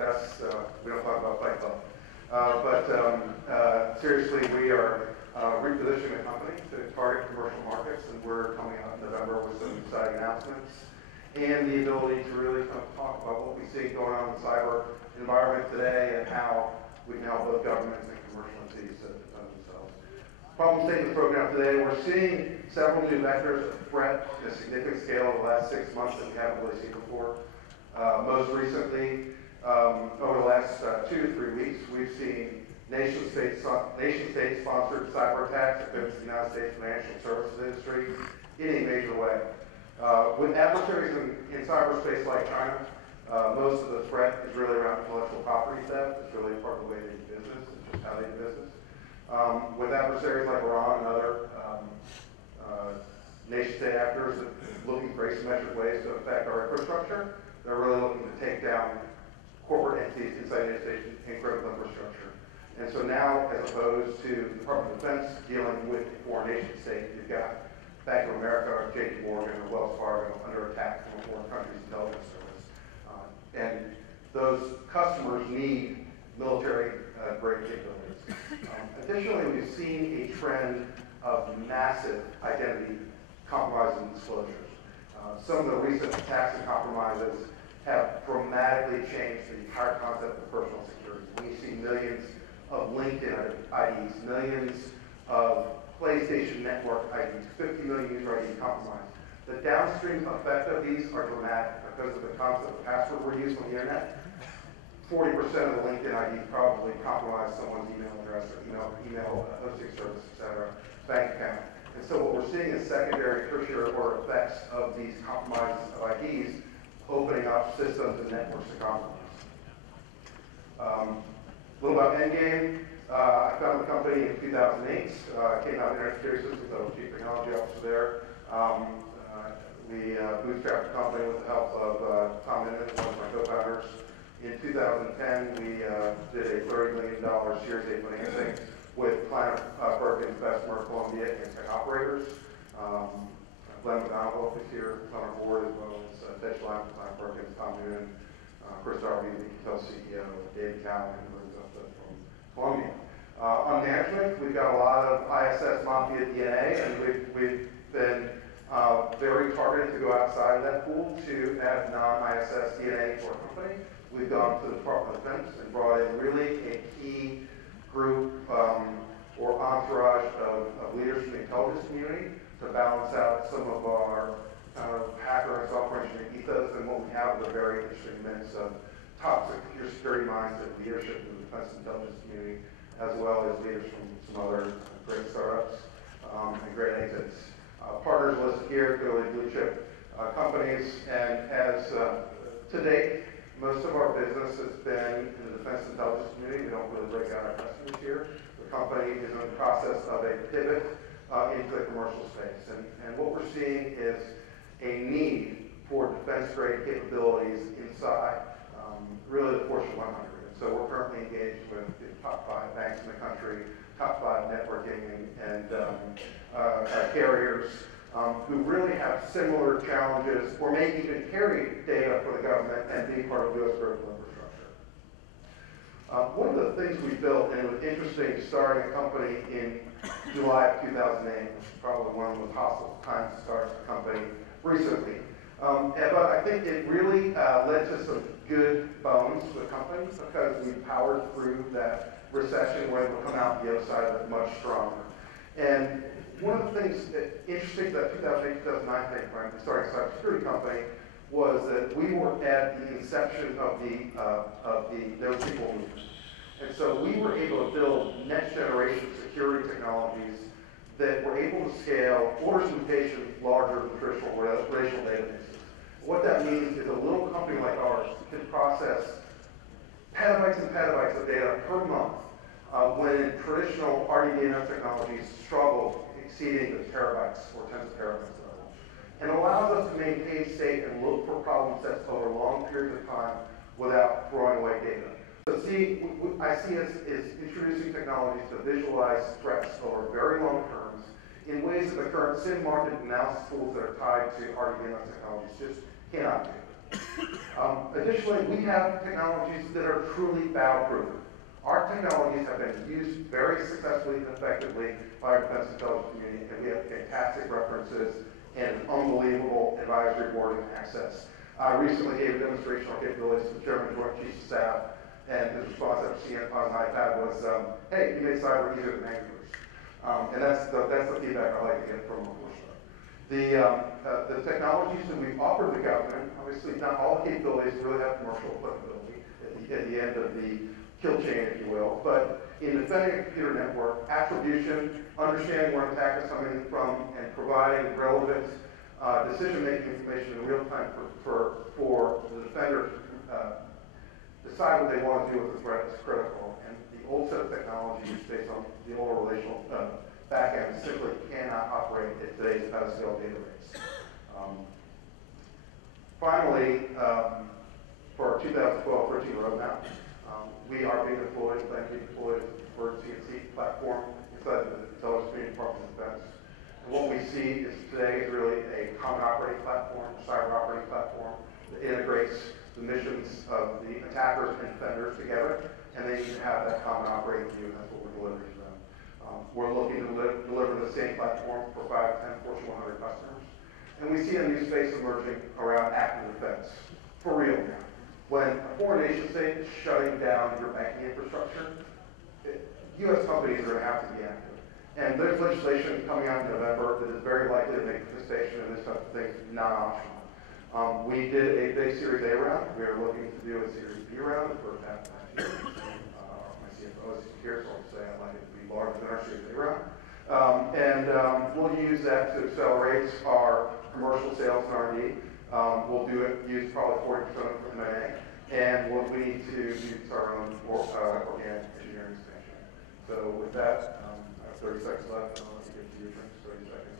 best. We don't talk about Fight Club. Seriously, we are repositioning the company to target commercial markets, and we're coming out in November with some exciting announcements and the ability to really kind of talk about what we see going on in the cyber environment today and how we can help both governments and commercial entities to defend themselves. Problem statement program today, we're seeing several new vectors of threat in a significant scale over the last 6 months that we haven't really seen before. Most recently, over the last 2 to 3 weeks, we've seen nation-state sponsored cyber attacks against the United States financial services industry in a major way. With adversaries in cyberspace like China, most of the threat is really around intellectual property theft. It's really part of the way they do business and just how they do business. With adversaries like Iran and other nation-state actors looking for asymmetric ways to affect our infrastructure, they're really looking to take down corporate entities inside the United States and critical infrastructure. And so now, as opposed to the Department of Defense dealing with a foreign nation state, you've got Bank of America or JP Morgan or Wells Fargo under attack from a foreign country's intelligence service. And those customers need military-grade capabilities. Additionally, we've seen a trend of massive identity compromise and disclosures. Some of the recent attacks and compromises have dramatically changed the entire concept of personal security. We see millions of LinkedIn IDs, millions of PlayStation Network IDs, 50 million user IDs compromised. The downstream effect of these are dramatic because of the concept of password reuse on the internet. 40% of the LinkedIn IDs probably compromise someone's email address or email hosting service, et cetera, bank account. And so what we're seeing is secondary, tertiary order effects of these compromises of IDs opening up systems and networks to compromise. A little about Endgame. I founded the company in 2008. Came out of Internet Security Systems. I was Chief Technology Officer there. We bootstrapped the company with the help of Tom Inman, one of my co-founders. In 2010, we did a $30 million Series A financing with Planet Perkins, Bessemer, Columbia, and Tech Operators. Glenn McDonald is here on our board, as well as Ted Schlein from Planet Perkins, Tom Noonan, Chris Darby, the Intel CEO, David Cowan, who brings us from Columbia. On management, we've got a lot of ISS Mafia DNA, and we've been very targeted to go outside of that pool to add non-ISS DNA to our company. We've gone to the Department of Defense and brought in really a key group or entourage of leaders from the intelligence community to balance out some of our hacker and software engineering ethos, and what we have is a very interesting mix of top security minds and leadership in the defense intelligence community, as well as leaders from some other great startups and great exits. Partners listed here, clearly blue chip companies, and as to date, most of our business has been in the defense intelligence community. We don't really break out our customers here. The company is in the process of a pivot into the commercial space. And what we're seeing is a need for defense-grade capabilities inside really the Fortune 100. And so we're currently engaged with the top 5 banks in the country, top 5 networking and carriers who really have similar challenges or may even carry data for the government and be part of U.S. critical infrastructure. One of the things we built, and it was interesting starting a company in July of 2008, which is probably one of the most hostile times to start a company recently. But I think it really led to some good bones for the company because we powered through that recession. We're able to come out the other side of it much stronger. And one of the things that interesting about 2008-2009 timeframe, starting a cybersecurity company, was that we were at the inception of the NoSQL movement. And so we were able to build next generation security technologies that were able to scale orders of mutation larger than traditional relational databases. What that means is a little company like ours can process petabytes and petabytes of data per month when traditional RDBMS technologies struggle exceeding the terabytes or tens of terabytes level, and allows us to maintain state and look for problem sets over long periods of time without throwing away data. So I see us as introducing technologies to visualize threats over very long terms in ways that the current SIM market analysis tools that are tied to RDBMS technologies just cannot do. Additionally, we have technologies that are truly battle-proof. Our technologies have been used very successfully and effectively by our defense intelligence community, and we have fantastic references and unbelievable advisory board and access. I recently gave a demonstration on capabilities to the Chairman Joint Chiefs of Staff, and his response after seeing it on an iPad was, hey, you made cyber easier than anglers. And that's the feedback I like to get from a the technologies that we've offered the government, obviously not all the capabilities really have commercial applicability at the end of the kill chain, if you will, but in defending a computer network, attribution, understanding where an attack is coming from, and providing relevant decision-making information in real time for the defender to decide what they want to do with the threat is critical. And the old set of technologies based on the old relational backend simply cannot operate at today's petascale data rates. Finally, for our 2012-13 roadmap, we are being deployed, plan to be deployed for CNC platform inside the Intelligence Community Department of Defense. And what we see is today is really a common operating platform, cyber operating platform that integrates the missions of the attackers and defenders together, and they need to have that common operating view, and that's what we're delivering to them. We're looking to deliver the same platform for 5 to 10 Fortune 100 customers. And we see a new space emerging around active defense, for real now. When a foreign nation state is shutting down your banking infrastructure, U.S. companies are going to have to be active. And there's legislation coming out in November that is very likely to make participation in this type of thing non-optional. We did a big Series A round. We are looking to do a Series B round for that last year. My CFO is here, so I'll say I'd like it to be larger than our Series A round. We'll use that to accelerate our commercial sales and R&D. We'll use probably 40% of M&A, and what we need to do is our own organic engineering expansion. So with that, I have 30 seconds left. I'll let you get to your drinks, 30 seconds.